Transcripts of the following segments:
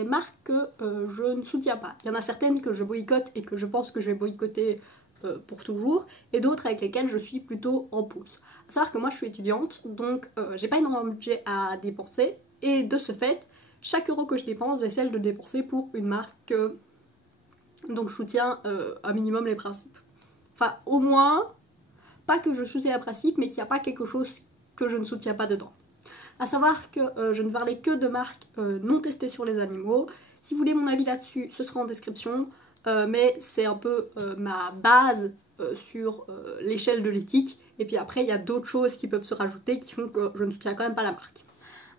Des marques que je ne soutiens pas. Il y en a certaines que je boycotte et que je pense que je vais boycotter pour toujours, et d'autres avec lesquelles je suis plutôt en pause. À savoir que moi je suis étudiante, donc j'ai pas énormément de budget à dépenser, et de ce fait, chaque euro que je dépense, j'essaie de le dépenser pour une marque dont je soutiens un minimum les principes. Enfin, au moins, pas que je soutiens les principes, mais qu'il n'y a pas quelque chose que je ne soutiens pas dedans. À savoir que je ne parlais que de marques non testées sur les animaux. Si vous voulez mon avis là-dessus, ce sera en description, mais c'est un peu ma base sur l'échelle de l'éthique. Et puis après, il y a d'autres choses qui peuvent se rajouter qui font que je ne soutiens quand même pas la marque.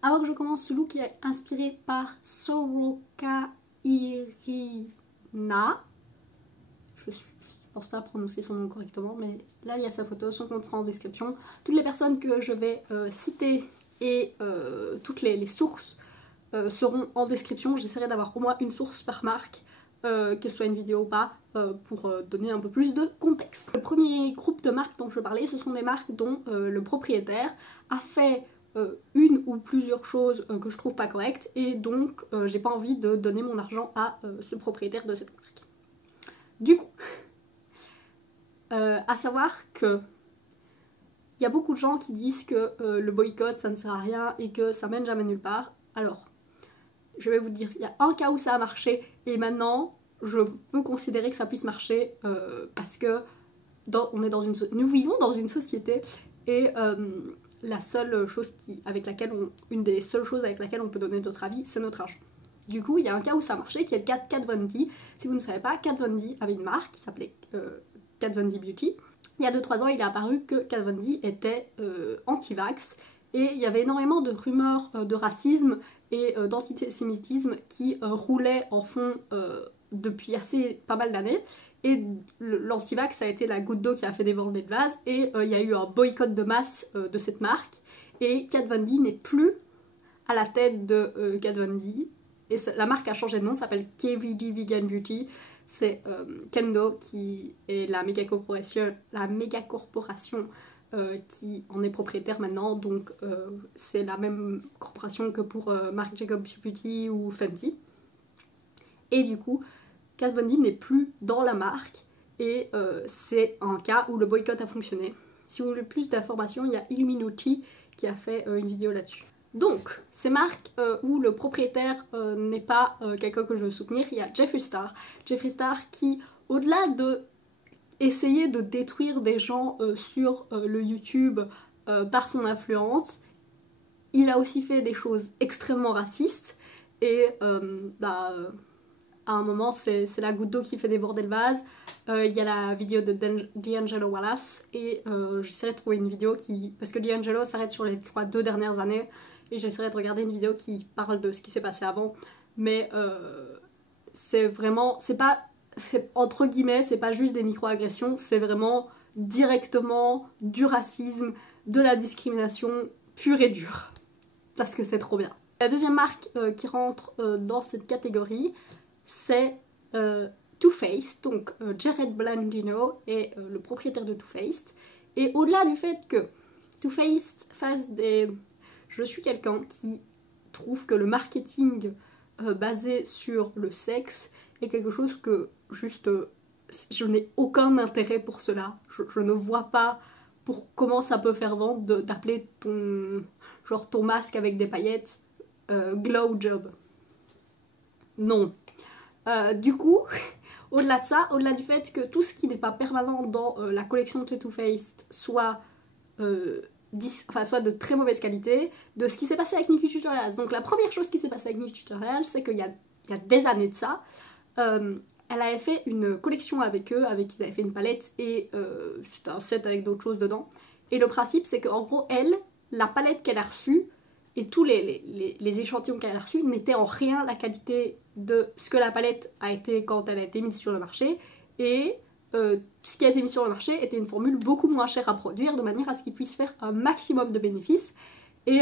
Avant que je commence, ce look est inspiré par Soroka Irina. Je pense pas prononcer son nom correctement, mais là il y a sa photo, son compte sera en description. Toutes les personnes que je vais citer et toutes les sources seront en description. J'essaierai d'avoir au moins une source par marque, que ce soit une vidéo ou pas, pour donner un peu plus de contexte. Le premier groupe de marques dont je parlais, ce sont des marques dont le propriétaire a fait une ou plusieurs choses que je trouve pas correctes, et donc j'ai pas envie de donner mon argent à ce propriétaire de cette marque. Du coup, à savoir que il y a beaucoup de gens qui disent que le boycott ça ne sert à rien et que ça mène jamais nulle part. Alors, je vais vous dire, il y a un cas où ça a marché et maintenant je peux considérer que ça puisse marcher parce que nous vivons dans une société et la seule chose une des seules choses avec laquelle on peut donner notre avis, c'est notre argent. Du coup, il y a un cas où ça a marché qui est le cas de Kat Von D. Si vous ne savez pas, Kat Von D avait une marque qui s'appelait Kat Von D Beauty. Il y a 2-3 ans, il est apparu que Kat Von D était anti-vax et il y avait énormément de rumeurs de racisme et d'antisémitisme qui roulaient en fond depuis pas mal d'années. Et l'anti-vax a été la goutte d'eau qui a fait déborder le vase et il y a eu un boycott de masse de cette marque. Et Kat Von D n'est plus à la tête de Kat Von D. Et la marque a changé de nom, s'appelle KVD Vegan Beauty. C'est Kendo qui est la méga corporation qui en est propriétaire maintenant. Donc c'est la même corporation que pour Marc Jacobs Beauty ou Fenty. Et du coup, Kat Von D n'est plus dans la marque. Et c'est un cas où le boycott a fonctionné. Si vous voulez plus d'informations, il y a Illuminati qui a fait une vidéo là-dessus. Donc, ces marques où le propriétaire n'est pas quelqu'un que je veux soutenir, il y a Jeffree Star. Jeffree Star qui, au-delà de essayer de détruire des gens sur le YouTube par son influence, il a aussi fait des choses extrêmement racistes et à un moment c'est la goutte d'eau qui fait déborder le vase. Il y a la vidéo de D'Angelo Wallace et j'essaierai de trouver une vidéo parce que D'Angelo s'arrête sur les 2 dernières années et j'essaierai de regarder une vidéo qui parle de ce qui s'est passé avant, mais c'est vraiment, entre guillemets, c'est pas juste des micro-agressions, c'est vraiment directement du racisme, de la discrimination pure et dure, parce que c'est trop bien. La deuxième marque qui rentre dans cette catégorie, c'est Too Faced, donc Jared Blandino est le propriétaire de Too Faced, et au-delà du fait que Too Faced fasse des... Je suis quelqu'un qui trouve que le marketing basé sur le sexe est quelque chose que juste je n'ai aucun intérêt pour cela. Je ne vois pas comment ça peut faire vendre d'appeler ton masque avec des paillettes glow job. Non. Du coup, au-delà de ça, au-delà du fait que tout ce qui n'est pas permanent dans la collection de Too Faced soit de très mauvaise qualité, de ce qui s'est passé avec Nikkie Tutorials. Donc la première chose qui s'est passée avec Nikkie Tutorials, c'est qu'il y a des années de ça, elle avait fait une collection avec eux, ils avaient fait une palette et c'était un set avec d'autres choses dedans. Et le principe c'est qu'en gros la palette qu'elle a reçue et tous les échantillons qu'elle a reçus n'étaient en rien la qualité de ce que la palette a été quand elle a été mise sur le marché, et ce qui a été mis sur le marché était une formule beaucoup moins chère à produire de manière à ce qu'ils puissent faire un maximum de bénéfices. Et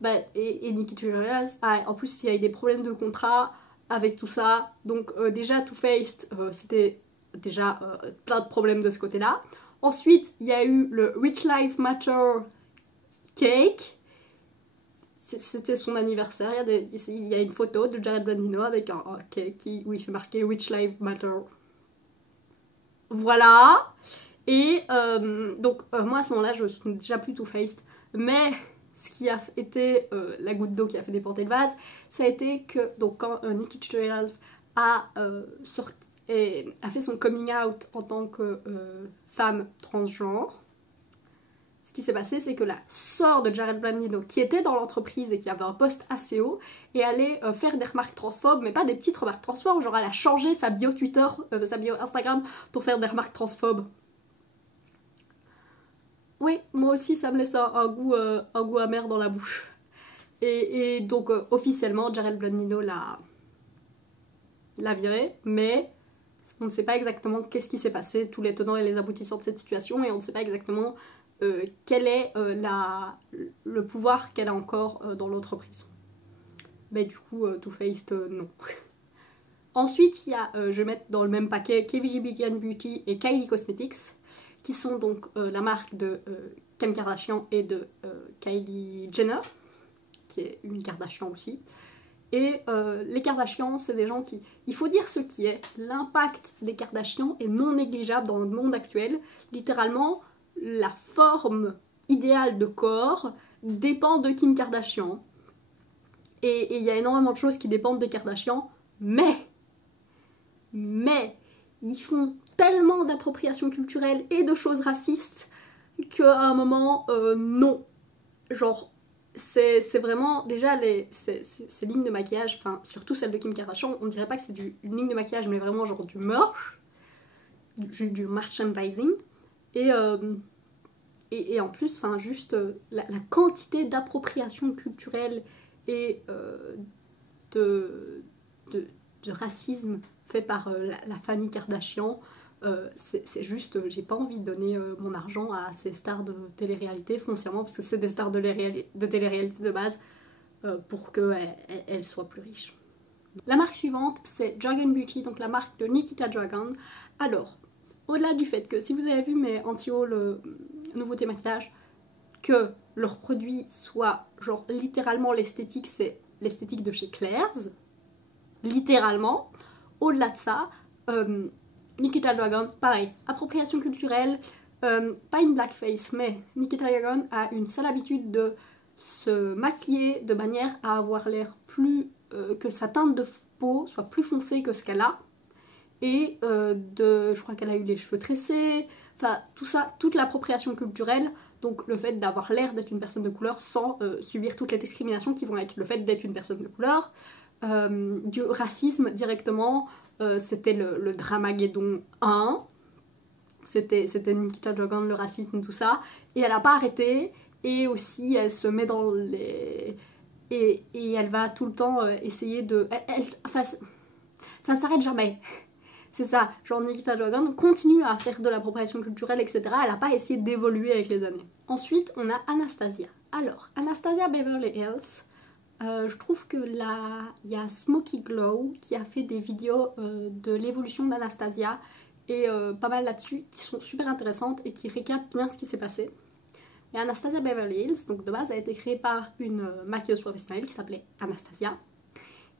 Nikkie Tutorials en plus il y a eu des problèmes de contrat avec tout ça, donc déjà Too Faced c'était déjà plein de problèmes de ce côté là. Ensuite il y a eu le Rich Life Matter Cake. c'était son anniversaire, il y a une photo de Jared Blandino avec un cake où il fait marquer Which Lives Matter. Voilà. Et donc moi à ce moment-là je suis déjà plus Too-Faced, mais ce qui a été la goutte d'eau qui a fait déporter le vase, ça a été que donc quand Nikki Tutorials a fait son coming out en tant que femme transgenre, ce qui s'est passé, c'est que la sœur de Jared Blandino, qui était dans l'entreprise et qui avait un poste assez haut, est allée faire des remarques transphobes, mais pas des petites remarques transphobes, genre elle a changé sa bio Twitter, sa bio Instagram pour faire des remarques transphobes. Oui, moi aussi ça me laisse un goût amer dans la bouche. Et donc officiellement Jared Blandino l'a viré, mais on ne sait pas exactement qu'est-ce qui s'est passé, tous les tenants et les aboutissants de cette situation, et on ne sait pas exactement quel est le pouvoir qu'elle a encore dans l'entreprise. Mais du coup, Too-Faced, non. Ensuite, il y a, je vais mettre dans le même paquet KVG Beauty et Kylie Cosmetics, qui sont donc la marque de Kim Kardashian et de Kylie Jenner, qui est une Kardashian aussi. Et les Kardashians, c'est des gens qui... Il faut dire ce qui est. L'impact des Kardashians est non négligeable dans le monde actuel. Littéralement, la forme idéale de corps dépend de Kim Kardashian. Et il y a énormément de choses qui dépendent des Kardashians. Mais ils font tellement d'appropriation culturelle et de choses racistes qu'à un moment, non. Genre... C'est vraiment, déjà, ces lignes de maquillage, enfin, surtout celle de Kim Kardashian, on dirait pas que c'est une ligne de maquillage, mais vraiment genre du merch, du merchandising, et en plus, enfin, juste la quantité d'appropriation culturelle et de racisme fait par la famille Kardashian, c'est juste, j'ai pas envie de donner mon argent à ces stars de télé-réalité foncièrement, parce que c'est des stars de télé-réalité de base, pour qu'elles soient plus riches. La marque suivante, c'est Dragon Beauty, donc la marque de Nikita Dragon. Alors, au-delà du fait que si vous avez vu mes anti-haul nouveautés maquillage, que leurs produits soient genre littéralement l'esthétique, c'est l'esthétique de chez Claire's, littéralement. Au-delà de ça, Nikita Dragon, pareil, appropriation culturelle, pas une blackface, mais Nikita Dragon a une sale habitude de se maquiller de manière à avoir l'air plus... que sa teinte de peau soit plus foncée que ce qu'elle a, et je crois qu'elle a eu les cheveux tressés, enfin tout ça, toute l'appropriation culturelle, donc le fait d'avoir l'air d'être une personne de couleur sans subir toutes les discriminations qui vont avec le fait d'être une personne de couleur, du racisme directement, c'était le Dramageddon 1, c'était Nikita Dragon, le racisme, tout ça, et elle n'a pas arrêté, et aussi elle se met dans les... Et elle va tout le temps essayer de... Enfin, ça ne s'arrête jamais. C'est ça, genre Nikita Dragon continue à faire de l'appropriation culturelle, etc. Elle n'a pas essayé d'évoluer avec les années. Ensuite, on a Anastasia. Alors, Anastasia Beverly Hills, je trouve que là, il y a Smoky Glow qui a fait des vidéos de l'évolution d'Anastasia et pas mal là-dessus, qui sont super intéressantes et qui récapent bien ce qui s'est passé. Et Anastasia Beverly Hills, donc de base, a été créée par une maquilleuse professionnelle qui s'appelait Anastasia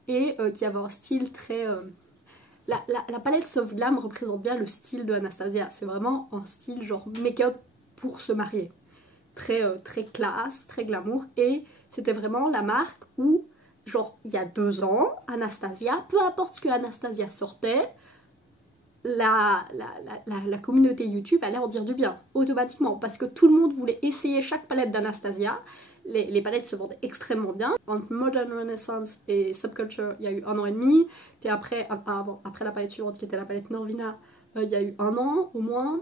et qui avait un style très... La palette Soft Glam représente bien le style de Anastasia. C'est vraiment un style genre make-up pour se marier. Très, très classe, très glamour. Et c'était vraiment la marque où, genre, il y a 2 ans, Anastasia, peu importe ce que Anastasia sortait, la communauté YouTube allait en dire du bien, automatiquement. Parce que tout le monde voulait essayer chaque palette d'Anastasia. Les palettes se vendaient extrêmement bien. Entre Modern Renaissance et Subculture, il y a eu 1 an et demi. Puis après la palette suivante, qui était la palette Norvina, il y a eu 1 an au moins.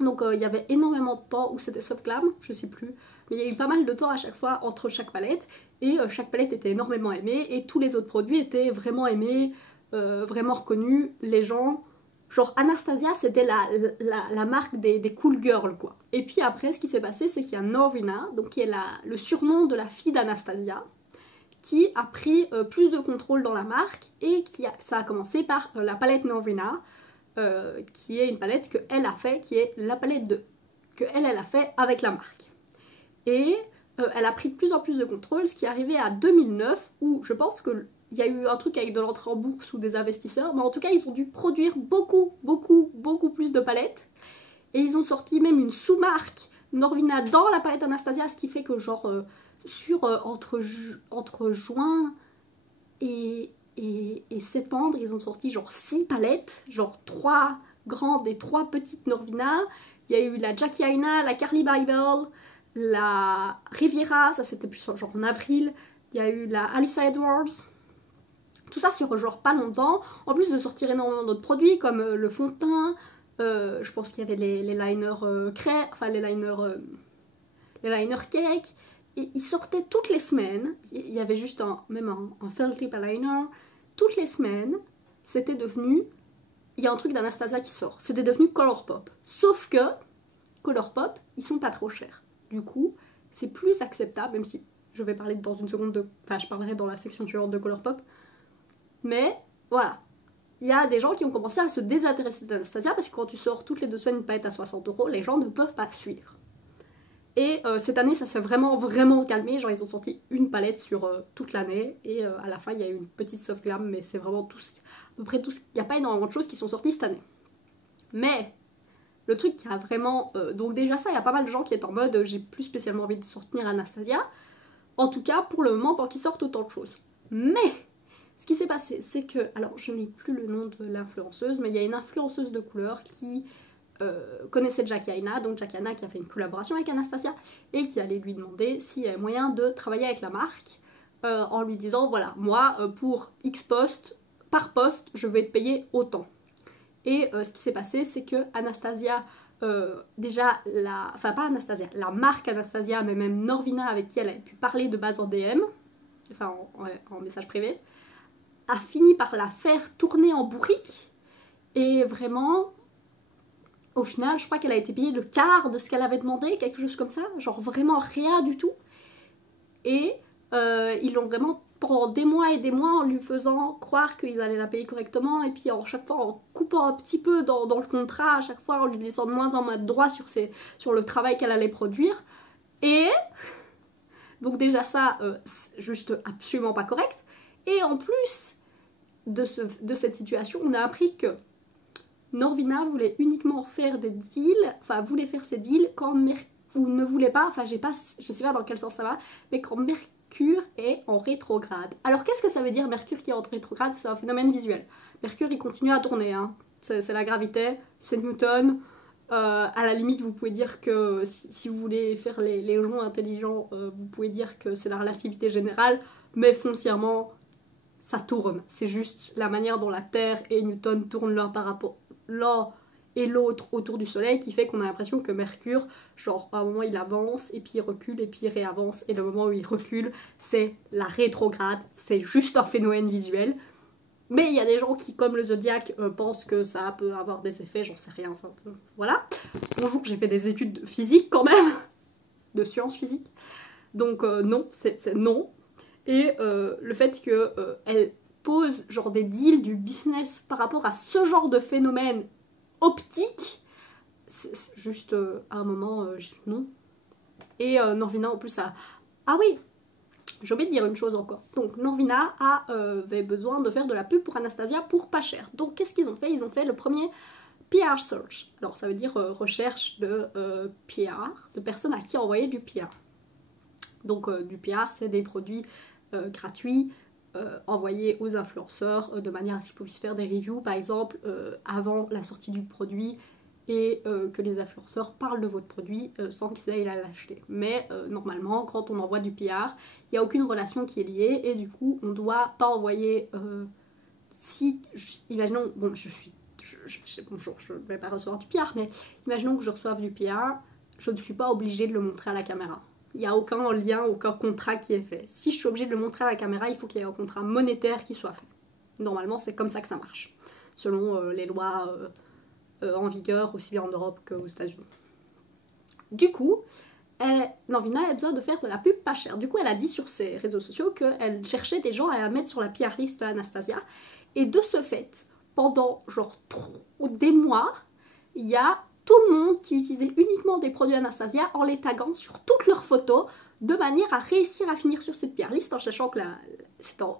Donc il y avait énormément de temps où c'était Soft Glam, je sais plus. Mais il y a eu pas mal de temps à chaque fois entre chaque palette. Et chaque palette était énormément aimée. Et tous les autres produits étaient vraiment aimés, vraiment reconnus. Les gens... Genre Anastasia, c'était la marque des cool girls, quoi. Et puis après, ce qui s'est passé, c'est qu'il y a Norvina, donc qui est le surnom de la fille d'Anastasia, qui a pris plus de contrôle dans la marque, et ça a commencé par la palette Norvina, qui est une palette qu'elle a fait, qui est la palette qu'elle a fait avec la marque. Et elle a pris de plus en plus de contrôle, ce qui est arrivé à 2009, où je pense qu'il y a eu un truc avec de l'entrée en bourse ou des investisseurs, mais en tout cas ils ont dû produire beaucoup plus de palettes, et ils ont sorti même une sous-marque Norvina dans la palette Anastasia, ce qui fait que genre entre juin et septembre, ils ont sorti genre 6 palettes, genre 3 grandes et 3 petites Norvina. Il y a eu la Jackie Aina, la Carly Bible, la Riviera, ça c'était plus genre en avril. Il y a eu la Alyssa Edwards. Tout ça sur genre pas longtemps. En plus de sortir énormément d'autres produits comme le fond de teint. Je pense qu'il y avait les liners crème, enfin les liners cake. Et ils sortaient toutes les semaines. Il y avait juste même un felt tip liner. Toutes les semaines, c'était devenu... Il y a un truc d'Anastasia qui sort. C'était devenu Colourpop. Sauf que Colourpop, ils sont pas trop chers. Du coup, c'est plus acceptable, même si je vais parler dans une seconde de... Enfin, je parlerai dans la section suivante de Colourpop. Mais, voilà. Il y a des gens qui ont commencé à se désintéresser d'Anastasia parce que quand tu sors toutes les 2 semaines une palette à 60 €, les gens ne peuvent pas suivre. Et cette année, ça s'est vraiment calmé. Genre, ils ont sorti une palette sur toute l'année. Et à la fin, il y a eu une petite soft glam. Mais c'est vraiment tout, à peu près tout. Il n'y a pas énormément de choses qui sont sorties cette année. Mais le truc qui a vraiment... donc déjà ça, il y a pas mal de gens qui est en mode j'ai plus spécialement envie de soutenir Anastasia. En tout cas, pour le moment, tant qu'ils sortent autant de choses. Mais ce qui s'est passé, c'est que... Alors, je n'ai plus le nom de l'influenceuse. Mais il y a une influenceuse de couleur qui... connaissait Jackie Aina, donc Jackie Aina qui a fait une collaboration avec Anastasia et qui allait lui demander s'il y avait moyen de travailler avec la marque en lui disant voilà, moi pour X poste, par poste, je vais te payer autant. Et ce qui s'est passé, c'est que Anastasia, déjà, enfin pas Anastasia, la marque Anastasia, mais même Norvina avec qui elle avait pu parler de base en DM, enfin en message privé, a fini par la faire tourner en bourrique et vraiment... Au final, je crois qu'elle a été payée le quart de ce qu'elle avait demandé, quelque chose comme ça, genre vraiment rien du tout. Et ils l'ont vraiment, pendant des mois et des mois, en lui faisant croire qu'ils allaient la payer correctement, et puis à chaque fois en coupant un petit peu dans le contrat, à chaque fois en lui laissant de moins en moins de droits sur le travail qu'elle allait produire. Et donc déjà ça, c'est juste absolument pas correct. Et en plus de cette situation, on a appris que Norvina voulait uniquement faire des deals, enfin voulait faire ses deals quand ou ne voulait pas, enfin je sais pas dans quel sens ça va, mais quand Mercure est en rétrograde. Alors qu'est-ce que ça veut dire Mercure qui est en rétrograde? C'est un phénomène visuel. Mercure il continue à tourner, hein. C'est la gravité, c'est Newton. À la limite vous pouvez dire que si vous voulez faire les joints intelligents, vous pouvez dire que c'est la relativité générale, mais foncièrement ça tourne. C'est juste la manière dont la Terre et Newton tournent l'un et l'autre autour du soleil qui fait qu'on a l'impression que Mercure, genre à un moment il avance et puis il recule et puis il réavance et le moment où il recule c'est la rétrograde, c'est juste un phénomène visuel. Mais il y a des gens qui, comme le zodiaque, pensent que ça peut avoir des effets, j'en sais rien, enfin voilà. Bonjour, j'ai fait des études de physique quand même, de sciences physiques, donc non, c'est non. Et le fait qu'elle pose genre des deals du business par rapport à ce genre de phénomène optique, c'est juste à un moment, non. Et Norvina en plus a... Ah oui, j'ai oublié de dire une chose encore. Donc Norvina avait besoin de faire de la pub pour Anastasia pour pas cher. Donc qu'est-ce qu'ils ont fait? Ils ont fait le premier PR search. Alors ça veut dire recherche de PR, de personnes à qui envoyer du PR. Donc du PR, c'est des produits gratuits envoyés aux influenceurs de manière à ce qu'ils puissent faire des reviews par exemple avant la sortie du produit et que les influenceurs parlent de votre produit sans qu'ils aillent l'acheter. Mais normalement quand on envoie du PR, il n'y a aucune relation qui est liée et du coup on ne doit pas envoyer imaginons, bon je ne vais pas recevoir du PR, mais imaginons que je reçoive du PR, je ne suis pas obligée de le montrer à la caméra. Il n'y a aucun lien, aucun contrat qui est fait. Si je suis obligée de le montrer à la caméra, il faut qu'il y ait un contrat monétaire qui soit fait. Normalement, c'est comme ça que ça marche, selon les lois en vigueur, aussi bien en Europe qu'aux États-Unis. Du coup, Norvina a besoin de faire de la pub pas chère. Du coup, elle a dit sur ses réseaux sociaux qu'elle cherchait des gens à mettre sur la PR list de Anastasia. Et de ce fait, pendant genre des mois, il y a tout le monde qui utilisait uniquement des produits Anastasia en les taguant sur toutes leurs photos de manière à réussir à finir sur cette PR list en sachant que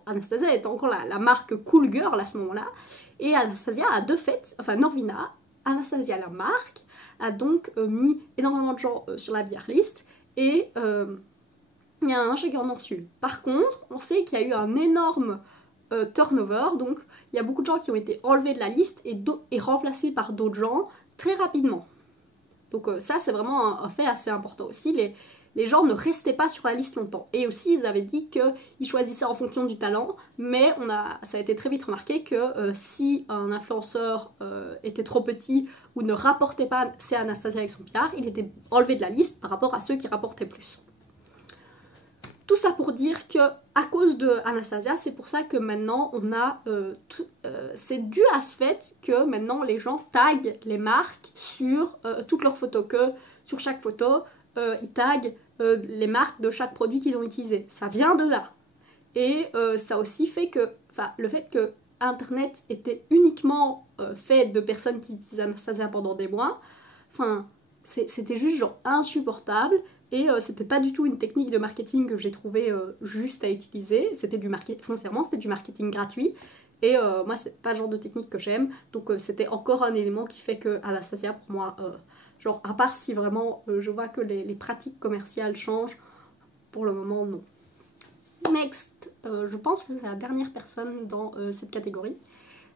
Anastasia était encore la marque Cool Girl à ce moment-là. Et Anastasia a de fait, enfin Norvina, Anastasia la marque, a donc mis énormément de gens sur la PR list et il y a un chacun en a reçu. Par contre, on sait qu'il y a eu un énorme turnover, donc il y a beaucoup de gens qui ont été enlevés de la liste et remplacés par d'autres gens très rapidement. Donc ça c'est vraiment un fait assez important aussi, les gens ne restaient pas sur la liste longtemps. Et aussi ils avaient dit qu'ils choisissaient en fonction du talent, mais ça a été très vite remarqué que si un influenceur était trop petit ou ne rapportait pas assez Anastasia avec son PR, il était enlevé de la liste par rapport à ceux qui rapportaient plus. Tout ça pour dire que à cause de Anastasia, c'est pour ça que maintenant on a c'est dû à ce fait que maintenant les gens taguent les marques sur toutes leurs photos, que sur chaque photo ils taguent les marques de chaque produit qu'ils ont utilisé. Ça vient de là. Et ça aussi fait que, le fait que Internet était uniquement fait de personnes qui utilisaient Anastasia pendant des mois, c'était juste genre insupportable. Et c'était pas du tout une technique de marketing que j'ai trouvé juste à utiliser. Foncièrement, c'était du marketing gratuit. Et moi, c'est pas le genre de technique que j'aime. Donc c'était encore un élément qui fait que Anastasia, pour moi, genre à part si vraiment je vois que les pratiques commerciales changent, pour le moment, non. Next, je pense que c'est la dernière personne dans cette catégorie.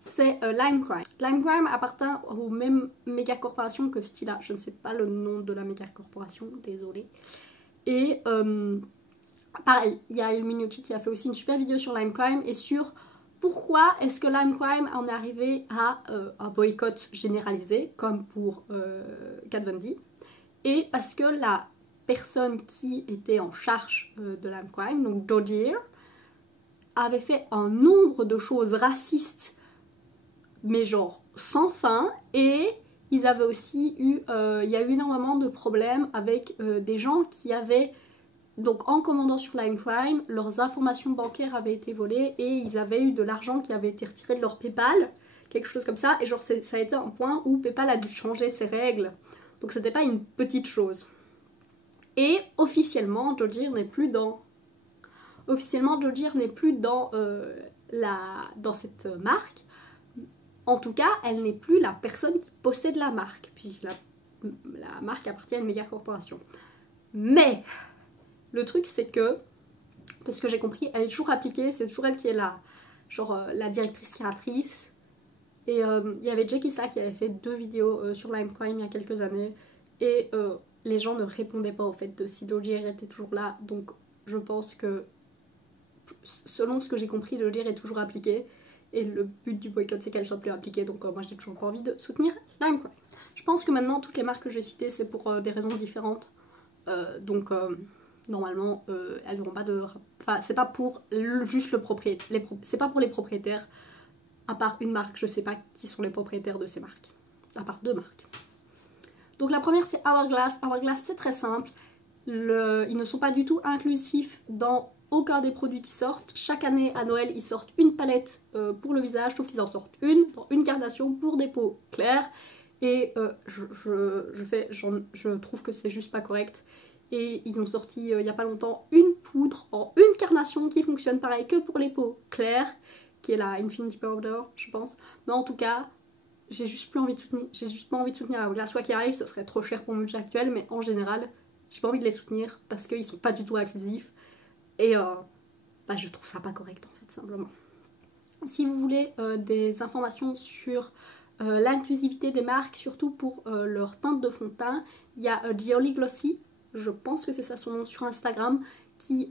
C'est Limecrime. Limecrime appartient aux mêmes méga corporations que Stila. Je ne sais pas le nom de la méga corporation, désolée. Et pareil, il y a Illuminucci qui a fait aussi une super vidéo sur Limecrime et sur pourquoi est-ce que Limecrime en est arrivé à un boycott généralisé, comme pour Kat Von D. Et parce que la personne qui était en charge de Limecrime, donc Dodir, avait fait un nombre de choses racistes mais genre sans fin, et ils avaient aussi eu, il y a eu énormément de problèmes avec des gens qui avaient, donc en commandant sur Limecrime, leurs informations bancaires avaient été volées et ils avaient eu de l'argent qui avait été retiré de leur PayPal, quelque chose comme ça, et genre ça a été un point où PayPal a dû changer ses règles, donc c'était pas une petite chose. Et officiellement, Dodir n'est plus dans... Officiellement, n'est plus dans cette marque. En tout cas, elle n'est plus la personne qui possède la marque, puis la marque appartient à une méga corporation. Mais le truc, c'est que, de ce que j'ai compris, elle est toujours appliquée, c'est toujours elle qui est la directrice créatrice. Et il y avait Jackie Sa qui avait fait 2 vidéos sur Limecrime il y a quelques années, et les gens ne répondaient pas au fait de si Dodir était toujours là, donc je pense que, selon ce que j'ai compris, Dodir est toujours appliquée. Et le but du boycott, c'est qu'elle soit plus appliquée, donc moi j'ai toujours pas envie de soutenir Limecrime. Je pense que maintenant, toutes les marques que je vais citer, c'est pour des raisons différentes. Donc normalement, elles n'auront pas de... Enfin, c'est pas pour juste le propriétaire. C'est pas pour les propriétaires, à part une marque, je sais pas qui sont les propriétaires de ces marques. À part 2 marques. Donc la première, c'est Hourglass. Hourglass, c'est très simple. Ils ne sont pas du tout inclusifs dans aucun des produits qui sortent. Chaque année à Noël, ils sortent une palette pour le visage, sauf qu'ils en sortent une carnation pour des peaux claires. Et je trouve que c'est juste pas correct. Et ils ont sorti il y a pas longtemps une poudre en une carnation qui fonctionne pareil que pour les peaux claires, qui est la Infinity Powder, je pense. Mais en tout cas, j'ai juste pas envie de soutenir Hourglass. Soit qu'il arrive, ce serait trop cher pour mon budget actuel, mais en général, j'ai pas envie de les soutenir parce qu'ils sont pas du tout inclusifs. Et je trouve ça pas correct en fait, simplement. Si vous voulez des informations sur l'inclusivité des marques, surtout pour leur teinte de fond de teint, il y a Gioli Glossy, je pense que c'est ça son nom, sur Instagram, qui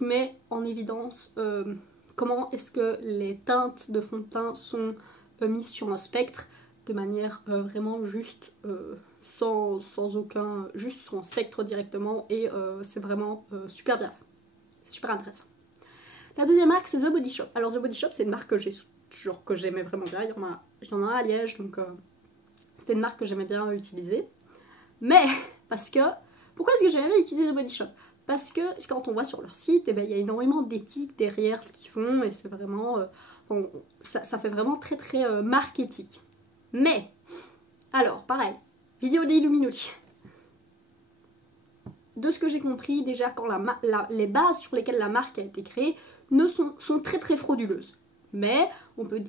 met en évidence comment est-ce que les teintes de fond de teint sont mises sur un spectre de manière vraiment juste, sans aucun... juste sur un spectre directement, et c'est vraiment super bien fait. C'est super intéressant. La deuxième marque, c'est The Body Shop. Alors The Body Shop, c'est une marque que j'aimais vraiment bien. Il y en a un à Liège, donc c'était une marque que j'aimais bien utiliser. Mais, pourquoi est-ce que j'aimais bien utiliser The Body Shop? Parce que quand on voit sur leur site, il y a énormément d'éthique derrière ce qu'ils font, et c'est vraiment... ça fait vraiment très très marketing. Mais, Alors, pareil, vidéo des Illuminati. De ce que j'ai compris, déjà, quand les bases sur lesquelles la marque a été créée sont très très frauduleuses. Mais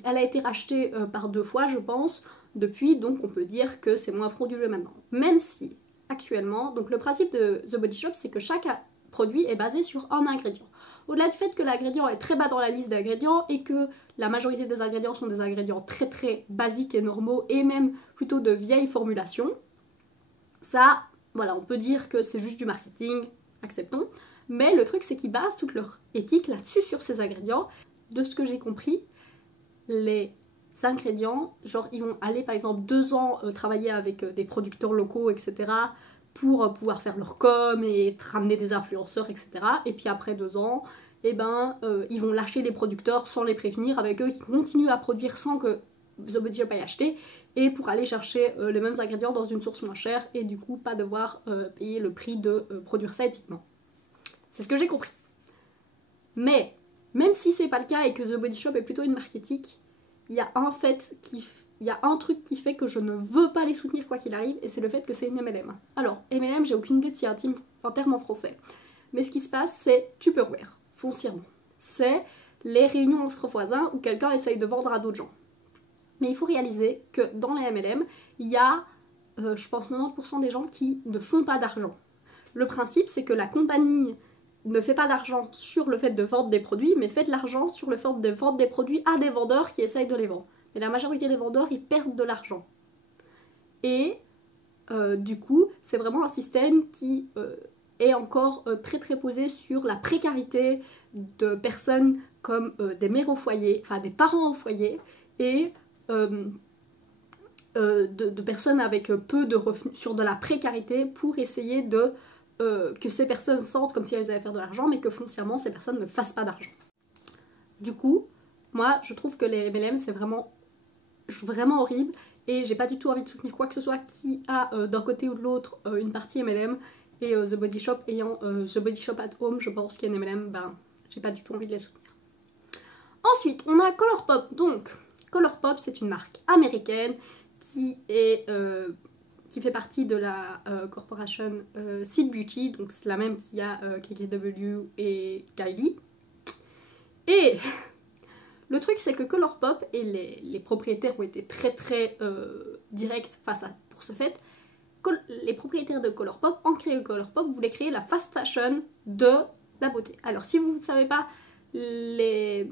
elle a été rachetée par 2 fois, je pense, depuis, donc on peut dire que c'est moins frauduleux maintenant. Même si, actuellement, donc le principe de The Body Shop, c'est que chaque produit est basé sur un ingrédient. Au-delà du fait que l'ingrédient est très bas dans la liste d'ingrédients et que la majorité des ingrédients sont des ingrédients très très basiques et normaux et même plutôt de vieilles formulations, ça, voilà, on peut dire que c'est juste du marketing, acceptons. Mais le truc, c'est qu'ils basent toute leur éthique là-dessus, sur ces ingrédients. De ce que j'ai compris, les ingrédients, genre ils vont aller par exemple 2 ans travailler avec des producteurs locaux, etc. pour pouvoir faire leur com et ramener des influenceurs, etc. Et puis après 2 ans, eh ben, ils vont lâcher les producteurs sans les prévenir, avec eux qui continuent à produire sans que The Body Shop aille acheter, et pour aller chercher les mêmes ingrédients dans une source moins chère, et du coup pas devoir payer le prix de produire ça éthiquement. C'est ce que j'ai compris. Mais, même si c'est pas le cas et que The Body Shop est plutôt une marque éthique, il y a un truc qui fait que je ne veux pas les soutenir quoi qu'il arrive, et c'est le fait que c'est une MLM. Alors, MLM, j'ai aucune idée de s'il y a un terme en français. Mais ce qui se passe, c'est Tupperware, foncièrement. C'est les réunions entre voisins où quelqu'un essaye de vendre à d'autres gens. Mais il faut réaliser que dans les MLM, il y a, je pense, 90% des gens qui ne font pas d'argent. Le principe, c'est que la compagnie ne fait pas d'argent sur le fait de vendre des produits, mais fait de l'argent sur le fait de vendre des produits à des vendeurs qui essayent de les vendre. Et la majorité des vendeurs, ils perdent de l'argent. Et du coup, c'est vraiment un système qui est encore très très posé sur la précarité de personnes comme des mères au foyer, enfin des parents au foyer, et de personnes avec peu de revenus, sur de la précarité, pour essayer de que ces personnes sentent comme si elles allaient faire de l'argent, mais que foncièrement ces personnes ne fassent pas d'argent. Du coup, moi je trouve que les MLM c'est vraiment horrible, et j'ai pas du tout envie de soutenir quoi que ce soit qui a d'un côté ou de l'autre une partie MLM, et The Body Shop ayant The Body Shop at Home, je pense qu'il y a une MLM, ben j'ai pas du tout envie de les soutenir. Ensuite, on a Colourpop. Donc, Colourpop, c'est une marque américaine qui fait partie de la corporation Seed Beauty, donc c'est la même qui a KKW et Kylie. Et le truc, c'est que Colourpop et les propriétaires ont été très très directs pour ce fait. Les propriétaires de Colourpop, en créant Colourpop, voulaient créer la fast fashion de la beauté. Alors, si vous ne savez pas si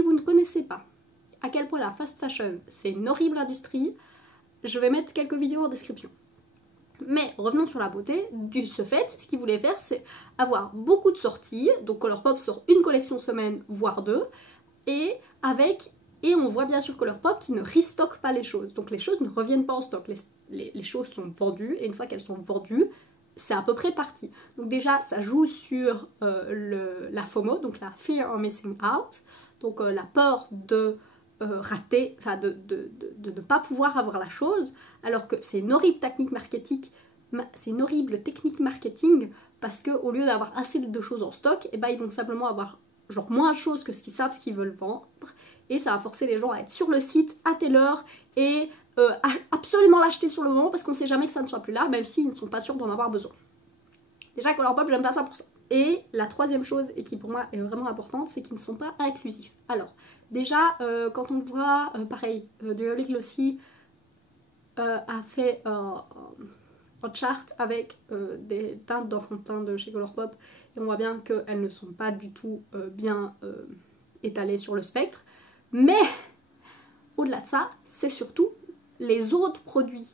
vous ne connaissez pas à quel point la fast fashion c'est une horrible industrie, je vais mettre quelques vidéos en description. Mais revenons sur la beauté. De ce fait, ce qu'ils voulaient faire, c'est avoir beaucoup de sorties. Donc Colourpop sort une collection semaine, voire 2, et on voit bien sûr Colourpop qui ne restock pas les choses. Donc les choses ne reviennent pas en stock. Les choses sont vendues, et une fois qu'elles sont vendues, c'est à peu près parti. Donc déjà, ça joue sur la FOMO, donc la Fear of Missing Out, donc la peur de rater, enfin de ne pas pouvoir avoir la chose, alors que c'est une horrible technique marketing, parce qu'au lieu d'avoir assez de choses en stock, et ben ils vont simplement avoir genre moins de choses que ce qu'ils savent, ce qu'ils veulent vendre, et ça va forcer les gens à être sur le site à telle heure et absolument l'acheter sur le moment, parce qu'on sait jamais que ça ne soit plus là, même s'ils ne sont pas sûrs d'en avoir besoin. Déjà, Colourpop, j'aime pas ça pour ça. Et la troisième chose, et qui pour moi est vraiment importante, c'est qu'ils ne sont pas inclusifs. Alors, déjà, quand on voit, pareil, Dirty Glossy a fait un chart avec des teintes dans fond de teint de chez Colourpop, et on voit bien qu'elles ne sont pas du tout bien étalées sur le spectre. Mais, au-delà de ça, c'est surtout les autres produits.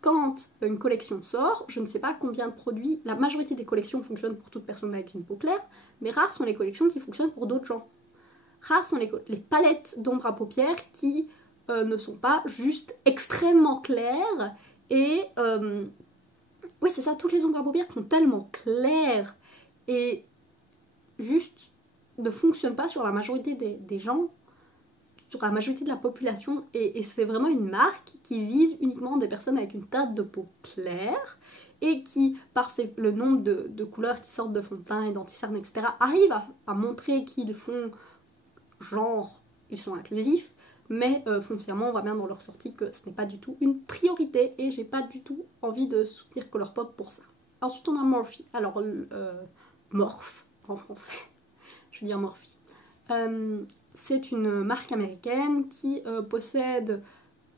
Quand une collection sort, je ne sais pas combien de produits, la majorité des collections fonctionnent pour toute personne avec une peau claire, mais rares sont les collections qui fonctionnent pour d'autres gens. Rares sont les palettes d'ombre à paupières qui ne sont pas juste extrêmement claires, et oui c'est ça, toutes les ombres à paupières sont tellement claires et juste ne fonctionnent pas sur la majorité des gens, sur la majorité de la population, et c'est vraiment une marque qui vise uniquement des personnes avec une teinte de peau claire, et qui, par le nombre de couleurs qui sortent de fond de teint et d'anti-cerne, etc., arrive à montrer qu'ils font genre, ils sont inclusifs, mais foncièrement on voit bien dans leur sortie que ce n'est pas du tout une priorité et j'ai pas du tout envie de soutenir Colourpop pour ça. Ensuite on a Morphe, alors Morphe en français, je veux dire Morphe. C'est une marque américaine qui possède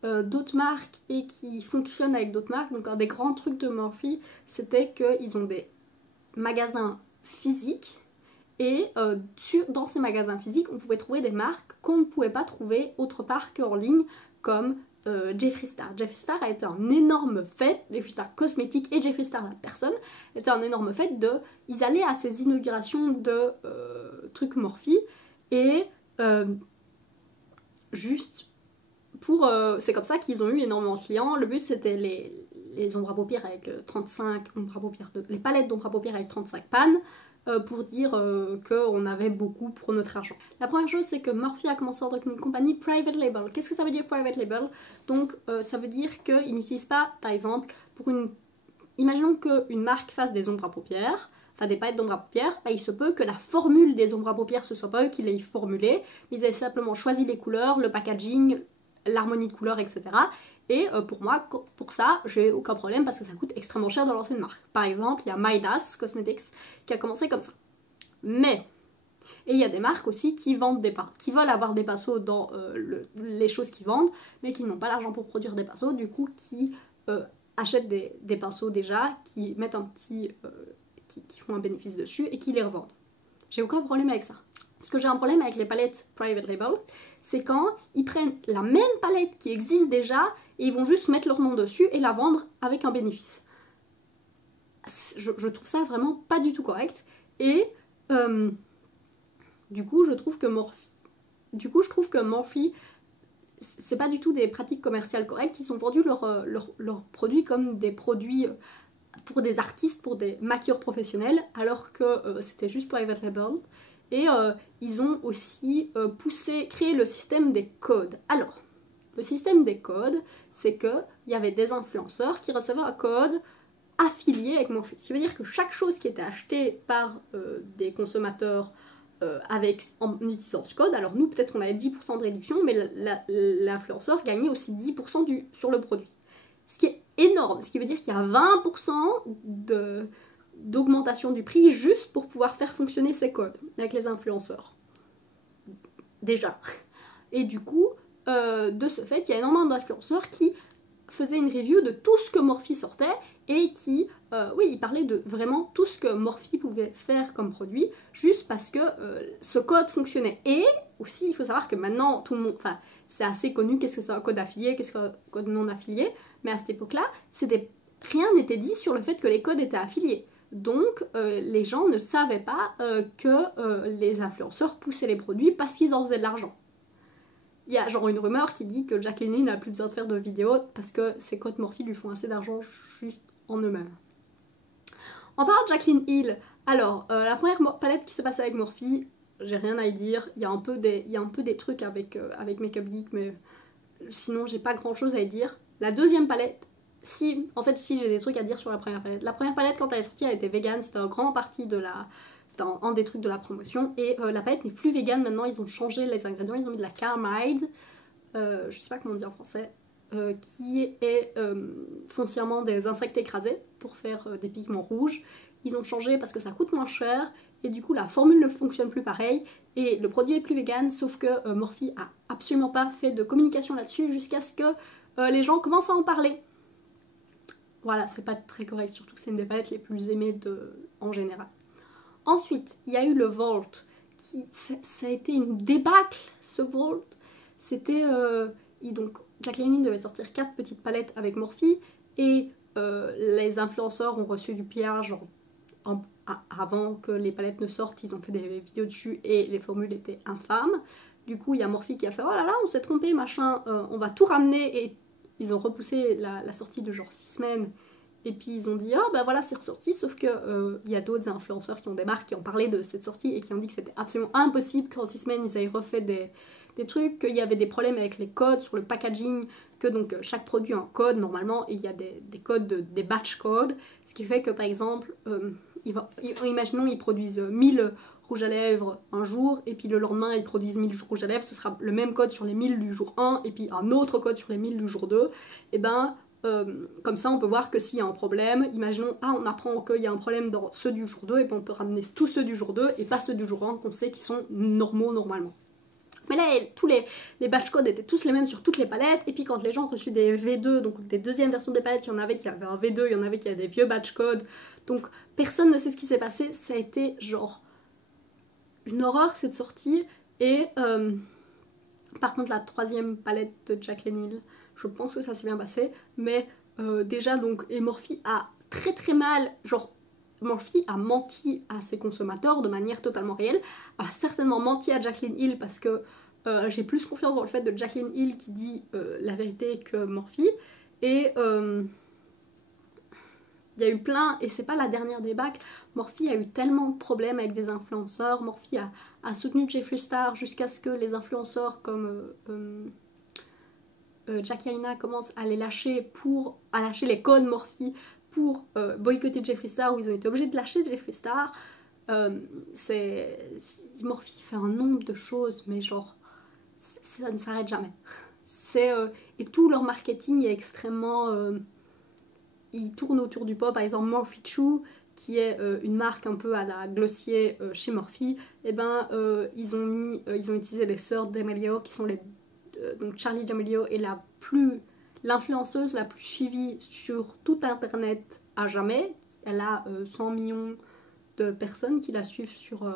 d'autres marques et qui fonctionne avec d'autres marques. Donc un des grands trucs de Morphe, c'était qu'ils ont des magasins physiques et dans ces magasins physiques on pouvait trouver des marques qu'on ne pouvait pas trouver autre part qu'en ligne, comme Jeffree Star. Jeffree Star a été un énorme fait, Jeffree Star cosmétique et Jeffree Star la personne, était un énorme fait ils allaient à ces inaugurations de trucs Morphe et juste pour... c'est comme ça qu'ils ont eu énormément de clients. Le but c'était les ombres à paupières avec 35 ombres à paupières, les palettes d'ombres à paupières avec 35 pannes, pour dire qu'on avait beaucoup pour notre argent. La première chose, c'est que Morphe a commencé avec une compagnie private label. Qu'est-ce que ça veut dire private label? Donc ça veut dire qu'ils n'utilisent pas, par exemple, imaginons qu'une marque fasse des ombres à paupières, enfin des palettes d'ombres à paupières, bah, il se peut que la formule des ombres à paupières, ce soit pas eux qui l'aient formulée, ils aient simplement choisi les couleurs, le packaging, l'harmonie de couleurs, etc. Et pour moi, pour ça, j'ai aucun problème parce que ça coûte extrêmement cher de lancer une marque. Par exemple, il y a Midas Cosmetics qui a commencé comme ça. Mais, et il y a des marques aussi qui vendent qui veulent avoir des pinceaux dans les choses qu'ils vendent, mais qui n'ont pas l'argent pour produire des pinceaux, du coup qui achètent des pinceaux déjà, qui mettent un petit... qui font un bénéfice dessus et qui les revendent. J'ai aucun problème avec ça. Ce que j'ai un problème avec les palettes private label, c'est quand ils prennent la même palette qui existe déjà et ils vont juste mettre leur nom dessus et la vendre avec un bénéfice. Je trouve ça vraiment pas du tout correct. Et du coup, je trouve que Morphe, c'est pas du tout des pratiques commerciales correctes. Ils ont vendu leurs produits comme des produits pour des artistes, pour des maquilleurs professionnels, alors que c'était juste private label. Et ils ont aussi créé le système des codes. Alors, le système des codes, c'est qu'il y avait des influenceurs qui recevaient un code affilié avec Morphe. Ce qui veut dire que chaque chose qui était achetée par des consommateurs en utilisant ce code, alors nous peut-être on avait 10% de réduction, mais l'influenceur gagnait aussi 10% sur le produit. Ce qui est énorme, ce qui veut dire qu'il y a 20% d'augmentation du prix juste pour pouvoir faire fonctionner ces codes avec les influenceurs. Déjà. Et du coup, de ce fait, il y a énormément d'influenceurs qui faisaient une review de tout ce que Morphe sortait et qui, ils parlaient de vraiment tout ce que Morphe pouvait faire comme produit juste parce que ce code fonctionnait. Et aussi, il faut savoir que maintenant, tout le monde, enfin, c'est assez connu qu'est-ce que c'est un code affilié, qu'est-ce qu'un code non affilié, mais à cette époque-là, rien n'était dit sur le fait que les codes étaient affiliés. Donc les gens ne savaient pas que les influenceurs poussaient les produits parce qu'ils en faisaient de l'argent. Il y a genre une rumeur qui dit que Jacqueline Hill n'a plus besoin de faire de vidéos parce que ses codes Morphe lui font assez d'argent juste en eux-mêmes. En parlant de Jacqueline Hill, alors la première palette qui s'est passée avec Morphe, j'ai rien à y dire. Il y a un peu des trucs avec Makeup Geek, mais sinon j'ai pas grand chose à y dire. La deuxième palette, si j'ai des trucs à dire sur la première palette. La première palette, quand elle est sortie, elle était vegan, c'était un grand parti c'était un des trucs de la promotion, et la palette n'est plus vegan maintenant, ils ont changé les ingrédients, ils ont mis de la caramide, je sais pas comment dire en français, qui est foncièrement des insectes écrasés pour faire des pigments rouges. Ils ont changé parce que ça coûte moins cher, et du coup la formule ne fonctionne plus pareil, et le produit est plus vegan, sauf que Morphe a absolument pas fait de communication là-dessus jusqu'à ce que les gens commencent à en parler. Voilà, c'est pas très correct, surtout que c'est une des palettes les plus aimées en général. Ensuite, il y a eu le Vault, ça a été une débâcle, ce Vault. C'était, donc, Jacqueline Hill devait sortir 4 petites palettes avec Morphe, et les influenceurs ont reçu du pillage avant que les palettes ne sortent, ils ont fait des vidéos dessus, et les formules étaient infâmes. Du coup, il y a Morphe qui a fait « Oh là là, on s'est trompé, machin, on va tout ramener », et ils ont repoussé la sortie de genre 6 semaines, et puis ils ont dit « Oh ben voilà, c'est ressorti », sauf que y a d'autres influenceurs qui ont des marques qui ont parlé de cette sortie et qui ont dit que c'était absolument impossible qu'en 6 semaines ils aient refait des trucs, qu'il y avait des problèmes avec les codes sur le packaging, que donc chaque produit a un code normalement, et il y a des codes, des batch codes, ce qui fait que par exemple, imaginons ils produisent 1000 rouges à lèvres un jour, et puis le lendemain ils produisent 1000 rouges à lèvres, ce sera le même code sur les 1000 du jour 1, et puis un autre code sur les 1000 du jour 2, et ben comme ça on peut voir que s'il y a un problème, imaginons, on apprend qu'il y a un problème dans ceux du jour 2, et puis on peut ramener tous ceux du jour 2, et pas ceux du jour 1 qu'on sait qui sont normaux normalement. Mais là, tous les batch codes étaient tous les mêmes sur toutes les palettes, et puis quand les gens ont reçu des V2, donc des deuxièmes versions des palettes, il y en avait qui avaient un V2, il y en avait qui avaient des vieux batch codes, donc personne ne sait ce qui s'est passé, ça a été genre une horreur cette sortie, et par contre la troisième palette de Jaclyn Hill, je pense que ça s'est bien passé, mais déjà donc, et Morphe a très mal, genre Morphe a menti à ses consommateurs de manière totalement réelle, a certainement menti à Jaclyn Hill parce que j'ai plus confiance dans le fait de Jaclyn Hill qui dit la vérité que Morphe, et il y a eu plein, et c'est pas la dernière débâcle, Morphe a eu tellement de problèmes avec des influenceurs, Morphe a soutenu Jeffree Star jusqu'à ce que les influenceurs comme Jackie Aina commencent à lâcher les codes Morphe pour boycotter Jeffree Star, où ils ont été obligés de lâcher Jeffree Star. Morphe fait un nombre de choses, mais genre ça ne s'arrête jamais. Et tout leur marketing est extrêmement ils tournent autour du pot. Par exemple Morphe Chew, qui est une marque un peu à la Glossier chez Morphe, et ben ils ont utilisé les sœurs d'Amelio, qui sont donc Charli D'Amelio est l'influenceuse la plus suivie sur tout internet à jamais. Elle a 100 millions de personnes qui la suivent sur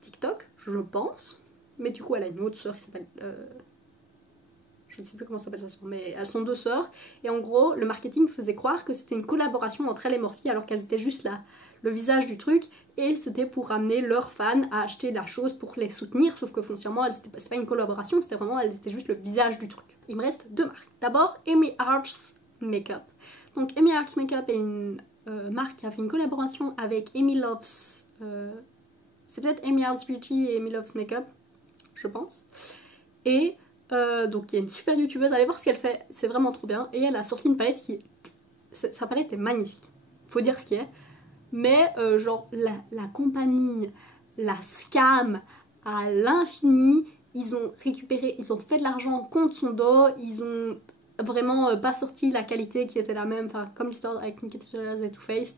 TikTok, je pense. Mais du coup, elle a une autre sœur qui s'appelle... je ne sais plus comment s'appelle sa sœur, mais elles sont deux sœurs. Et en gros, le marketing faisait croire que c'était une collaboration entre elle et Morphe, alors qu'elles étaient juste le visage du truc, et c'était pour ramener leurs fans à acheter la chose pour les soutenir, sauf que foncièrement, c'était pas une collaboration, c'était vraiment, elles étaient juste le visage du truc. Il me reste deux marques. D'abord, Amy Arts Makeup. Donc Amy Arts Makeup est une marque qui a fait une collaboration avec Amy Loves... c'est peut-être Amy Arts Beauty et Amy Loves Makeup, je pense. Et donc il y a une super youtubeuse, allez voir ce qu'elle fait, c'est vraiment trop bien. Et elle a sorti une palette sa palette est magnifique, faut dire ce qui est. Mais genre la compagnie, la scam à l'infini, ils ont fait de l'argent contre son dos, ils ont vraiment pas sorti la qualité qui était la même, enfin comme l'histoire avec Nikita Tutorials et Too Faced.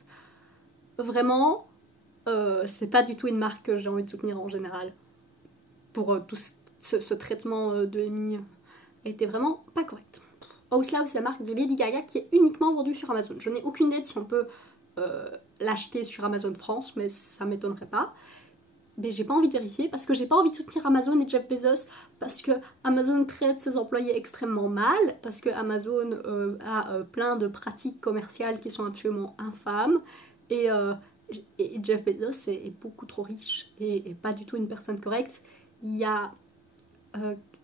Vraiment, c'est pas du tout une marque que j'ai envie de soutenir en général. Pour tout ce traitement de Amy était vraiment pas correct. House Lab, c'est la marque de Lady Gaga qui est uniquement vendue sur Amazon. Je n'ai aucune idée si on peut l'acheter sur Amazon France, mais ça m'étonnerait pas. Mais j'ai pas envie de vérifier parce que j'ai pas envie de soutenir Amazon et Jeff Bezos, parce que Amazon traite ses employés extrêmement mal, parce que Amazon a plein de pratiques commerciales qui sont absolument infâmes, et Jeff Bezos est beaucoup trop riche et pas du tout une personne correcte. Il y a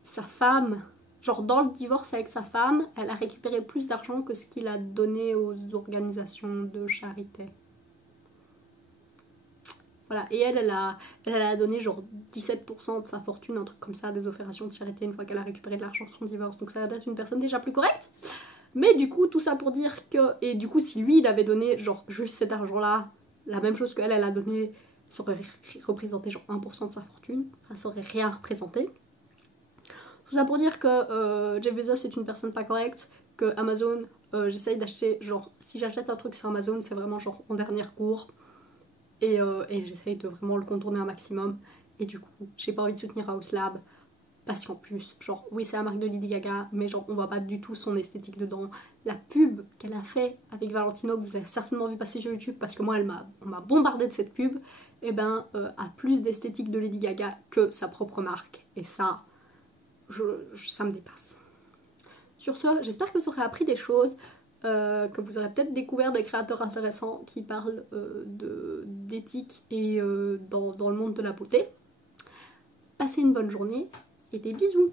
sa femme, genre dans le divorce avec sa femme, elle a récupéré plus d'argent que ce qu'il a donné aux organisations de charité. Voilà, et elle a donné genre 17% de sa fortune, un truc comme ça, à des opérations de charité une fois qu'elle a récupéré de l'argent sur son divorce. Donc ça va être une personne déjà plus correcte. Mais du coup, tout ça pour dire que... Et du coup, si lui, il avait donné genre juste cet argent-là, la même chose qu'elle, elle a donné, ça aurait représenté genre 1% de sa fortune. Enfin, ça aurait rien représenté. Tout ça pour dire que Jeff Bezos est une personne pas correcte, que Amazon, j'essaye d'acheter, genre, si j'achète un truc sur Amazon, c'est vraiment genre en dernier recours. Et j'essaye de vraiment le contourner un maximum. Et du coup, j'ai pas envie de soutenir House Lab. Parce qu'en plus, genre, oui, c'est la marque de Lady Gaga, mais genre, on voit pas du tout son esthétique dedans. La pub qu'elle a fait avec Valentino, que vous avez certainement vu passer sur YouTube, parce que moi, on m'a bombardé de cette pub, et ben, a plus d'esthétique de Lady Gaga que sa propre marque. Et ça, ça me dépasse. Sur ce, j'espère que vous aurez appris des choses, que vous aurez peut-être découvert des créateurs intéressants qui parlent d'éthique et dans le monde de la beauté. Passez une bonne journée et des bisous!